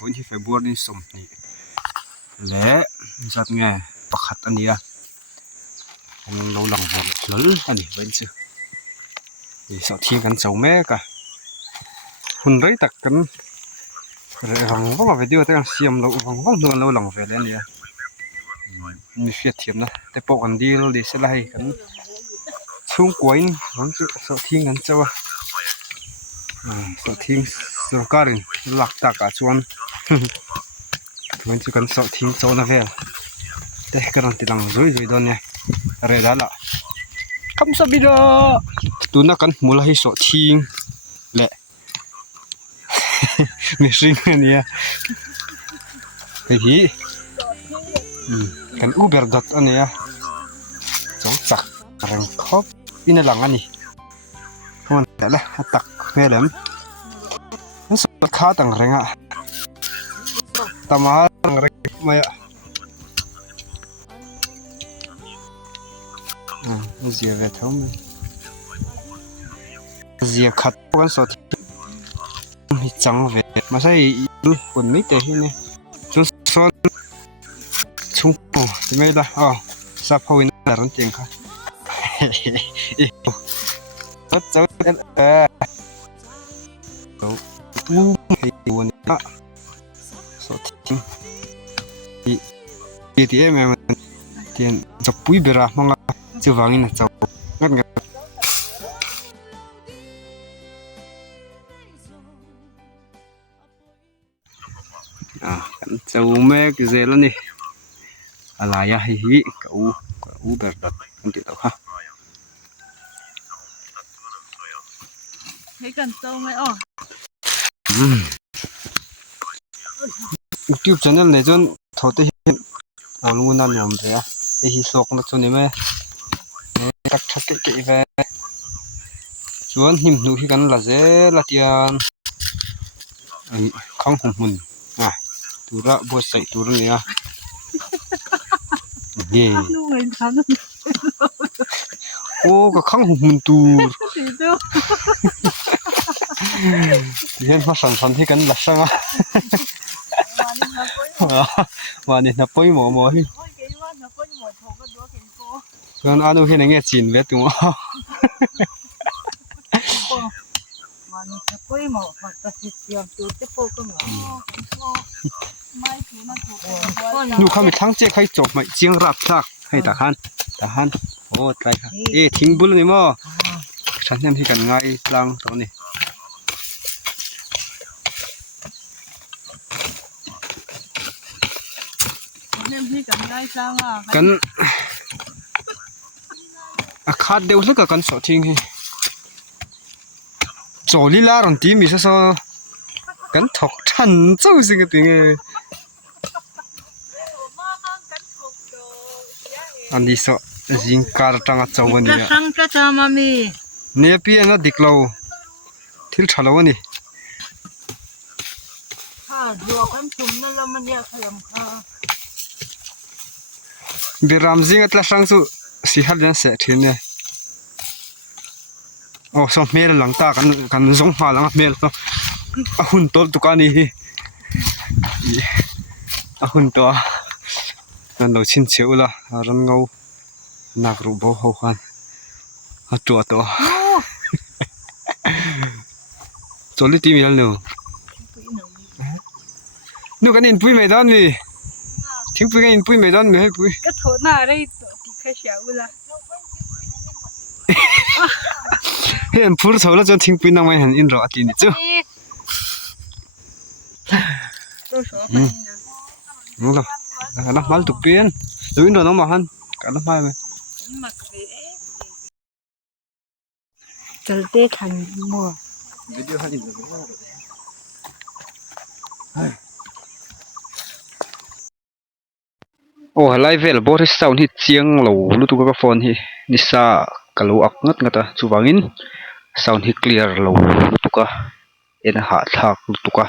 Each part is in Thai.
บุญที่ไฟบัวนี่สมนี่และจัดไงประคัดอันนี้เราหลังบัวหล่นอันนี้เป็นชื่อนี่สอดทิ้งกันเจ้าแม่กะหุ่นไรตักกันเรื่องว่าไปดูแต่กันเสียมเราว่าโดนเราหลังเวลนี่มีเฟียดเทียมนะแต่ปกติดีเราดีสลายกันช่วงกวนมันจะสอดทิ้งกันเจ้าสอดทิ้งสองการหลักตากาชวนมันจะกันสอดทิ้งเจ้าหน้าเวลแต่กันติดหลังจุยโดนเนี่ยอะไรได้ละคำสบิดาตัวนักกันมูลให้สอดทิ้งแหละไม่สิ่งนี้ไอ้ที่กันอูเบอร์ดัตอันนี้จงจักแรงครบอินหลังอันนี้มันแต่ละตักเวลมนั่นสุดขาตั้งแรงอ่ะตามาตั้งแรงไม่อ่ะเสียเวทมั้ยเสียขัดกันสุดมีจังเวมาใช่คนไม่เตะนี่จนส่วนชุ่มปูไม่ได้อ๋อซาพวินดารันเตียงค่ะเจ้าอู้ให้วันนี้สดทิ้งที่เอ็มมันเตียนจะปุยเบรามังจะวางinเจ้างั้นกันเจ้าแม่ก็เจริญนี่อะไรอะฮิกูแบบดัดกันติดต่อค่ะให้กันเจ้าไหมอ๋อYouTube channel เนี่ยจนทอดที่เอาลูกนั่นยอมเลยอ่ะไอ้ฮิโซกนักชนนี่ไหมตักทักเก๋ๆไปชวนหิมดูที่กันละเจ้ละเตียนไอ้ข้างหุ่นตัวละบัวใส่ตัวนี้อ่ะนี่ดูเหมือนกัน โอ้ก็ข้างหุ่นตัวเห็นมาสั่งที่กันละสังอ่ะวันนี้นับไปหมอที่งั้นอันนู้นเห็นยังไงจีนเวทตัววันนี้นับไปหมอปัตตานีเสียงตัวเจ็บปวดก็เหรออยู่ข้างมีทั้งเจ๊ใครจบไหมเจียงรับทักให้ตาฮันโอ้ตายค่ะทิ้งบุญนี่มั้งฉันยังที่กันง่ายกลางตรงนี้กันอาคาดเดียวสักกันสอดทิ้งโจลีลารันตีมีซะกันถกทันเจ้าสิ่งติงอันนี้สอจิงการตั้งเจ้าวันนี้สังกัดมามีเนี่ยพี่น่ะดิกเราที่ฉลาวันนี้ดูกันจุ่มนั่นแล้วมันอยากขยำข้าบิรามซิงอัตลาสังสุสิฮัลยันเสร็จทีเนี่ยโอ้สมเมลหลังตากันส่งมาหลังเมลตัวหุ่นตัวตุกานี่หุ่นตัวนั่นเราชินเชียวละรันเงานักรูปเขาขันตัวจอลิตีมีแล้วนูกันอินปุยไม่ได้นี่ทิ้งปุยกันอินปุยไม่ได้ไม่ให้ปุยก็โทษหน้าได้ที่แค่เสียเวลาเฮ้ยพูดเท่าไรจนทิ้งปุยนั่งไม่เห็นอินรอตีนี่จ้ะนู่นล่ะนะมาตุกเปลี่ยนดูอินรอน้องมาหันกันละไม่ไหมจะเด็กขันมัววิดีโอหันอินรอโอ้ไลฟ์เวลบอร์ที่สาวนี่เจียงเหล่าลูตุกะฟอนที่นิสากะโลอักงัดงัดอ่ะจูบางอินสาวนี่เคลียร์เหล่าลูตุกะเอ็นหาทักลูตุกะ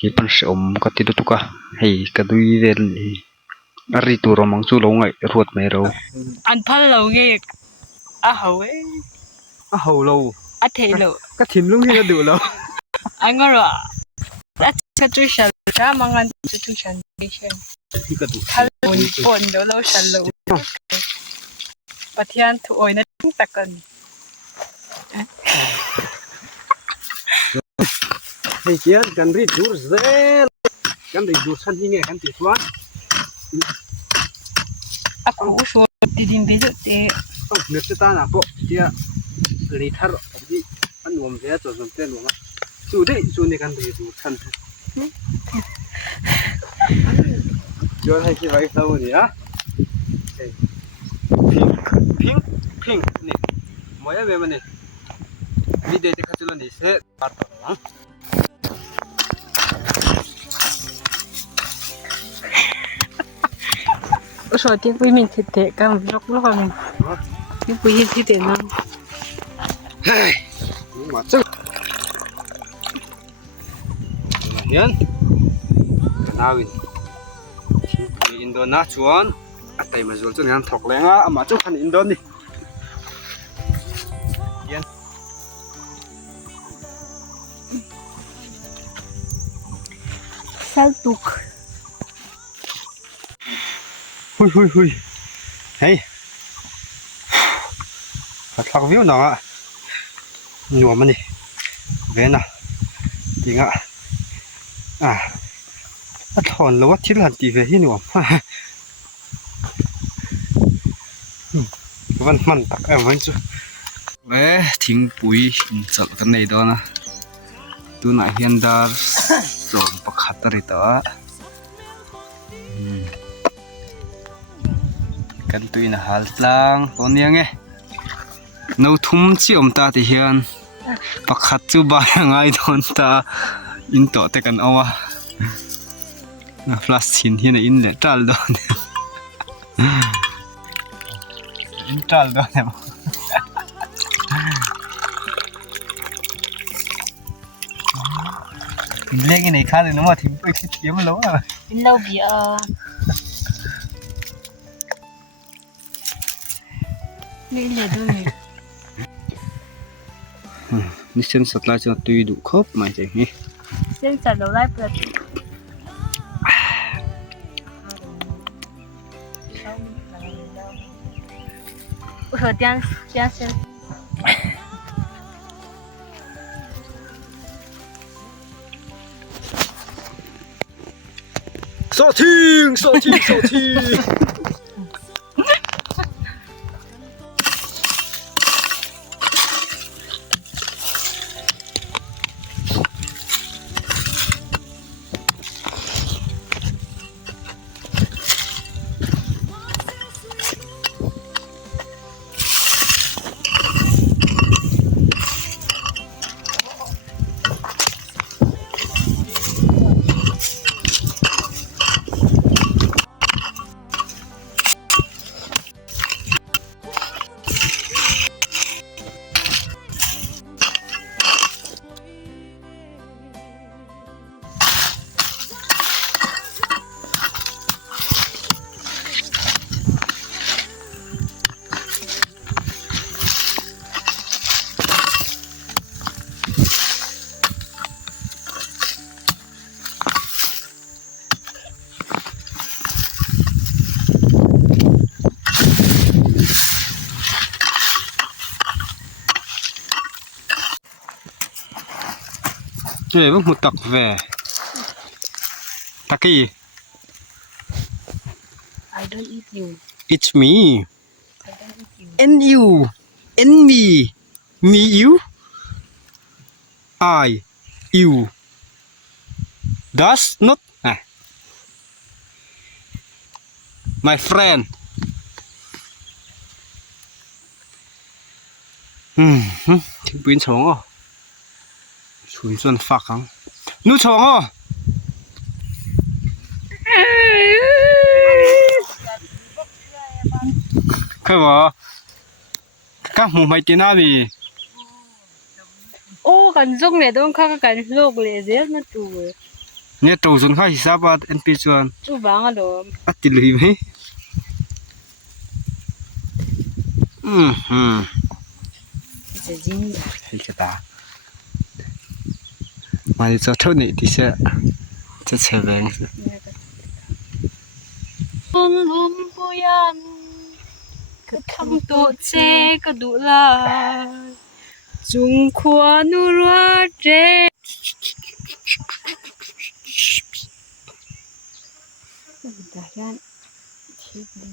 ยี่ปันเสอมกัติลูตุกะให้กระดุยเวลอาริตูรมังจูลงไงรวดไม่รู้อันพันเหล่าเงี้ยเหาเหาเหล่าเทเหล่าก็ถิ่นลุงที่จะดูแล้วอันก็รอแล้วจะช่วยฉัน Siya mga institution station. ที่กระดูก Talon pon dolo shallow. Patian to oy na takan. ให้เกียรติกันรีดดูเซลกันรีดดูชั้นที่ไงกันติดว่า Ako so didin bedo te ต้องนึกจะตาหนาปกเดียรีทาร์ที่อันรวมเสียจนสมเต็มรวมสู้ได้สู้ในการรีดดูชั้นย้อนให้คิดไว้สักวันนี้อ่ะพิงนี่มวยอะไรมันนี่มีเด็กที่เขาจะเล่นนี่เสร็จปัดต่อ so te pui min te kam lok lok min. Ti pui ti te na. เฮ้ยมาจังเฮียนนาวินอินโดนาชวนอะไรมาจวนจนงานถกแรงอ่ะมาจังพันอินโดนีเฮียน Saltuk. หุยเฮ้ยทักวิวหน่อยหนัวมันนี่เว้นอ่ะจริงอ่ะถอนแล้วว่าทิศหันตีเวที่หนัวมันตักมันจุเว้ทิ้งปุ๋ยจัดกันในดอนะตัวไหนเฮียนดาร์ส่งประคัตริตากันตุยนะฮัลตังตอนนี้ไงนูทุ่มจีอมตาที่เฮียนปักขัดจูบายังไงโดนตาอินโตแต่กันเอาวะฟลาสชินเฮียนอินเลตัลโดนอินตัลโดนเนี่ยถึงเล็กยังไงข้าเลยนะว่าถึงไปคิดเทียมมันแล้วอ่ะ Bin lau bia. Ni le do ni. นี่เส้นสัตว์ลายจะตุยดุครบไหมจ๊ะนี่ Sen sa lo lai plat. Ủa tiang sen. โซทิ้ง เฮ้ยพวกมุตักแวตะกี้ I don't eat you. it's me I don't eat you. and you and me you I you does not my friend ถึงปืนชงอ่ะชุนส่วนฝักขังนู้ชงอ่ะเคยบอกข้าหมูไม่กินอะไร Ô kan zong ne dong kha kan lok le zel na tu. เนี่ยตัวส่วนข้าฮิซาบัดเอ็นพีส่วน Tu bang a lo. อัดติลุยไหมSe jin. ให้กระตามาดิจะเท่านี้ที่เสีย จะเฉวง ลุมปุยันก็ทำตัวเจก็ดุลาจุงขวานุรัวเจดายันทิดลี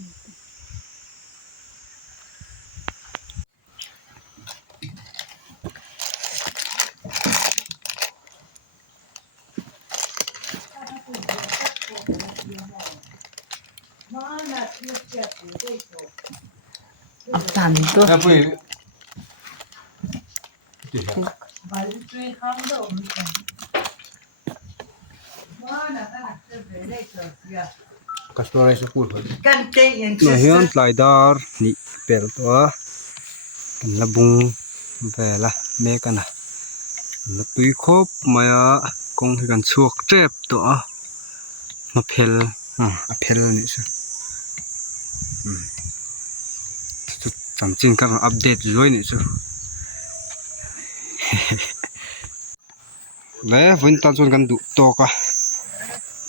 ตันตัว แล้วปุ้ย kas tuore su pul no hian tlai dar ni pel to kan labung vela me kana na tui khop maya kong kan chuak trep to ma phel a phel ni sa chu chamchin kan update zoi ni chu le vun ta chon kan du to ka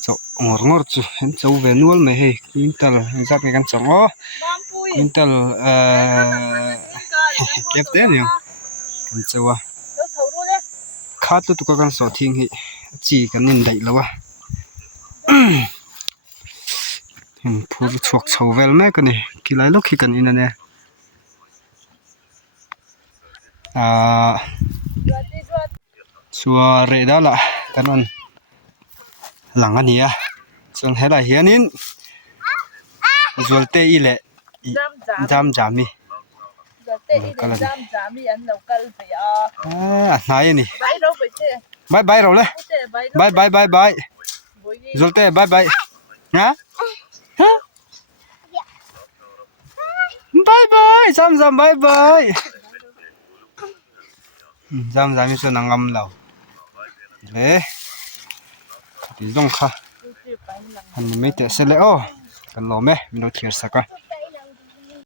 so ngor chu hen chau ve nual me he quintal zat me kan chong o quintal kep te ni kan chawa kha tu ka kan so thing hi chi kan nin dai lawa hen phur chuak chho vel me ka ni kilai lo khi kan in ane chua re da la kan on lang ania chon hela hianin zualte ile jam jami jam jami an local pe nai ni bai ro pe che bye bye rồi le bye bye bye bye zualte bye bye ha bye bye jam jam bye bye jam jami so nangam lau le ti dong kha han me te se le o kan lo me mi no thiar saka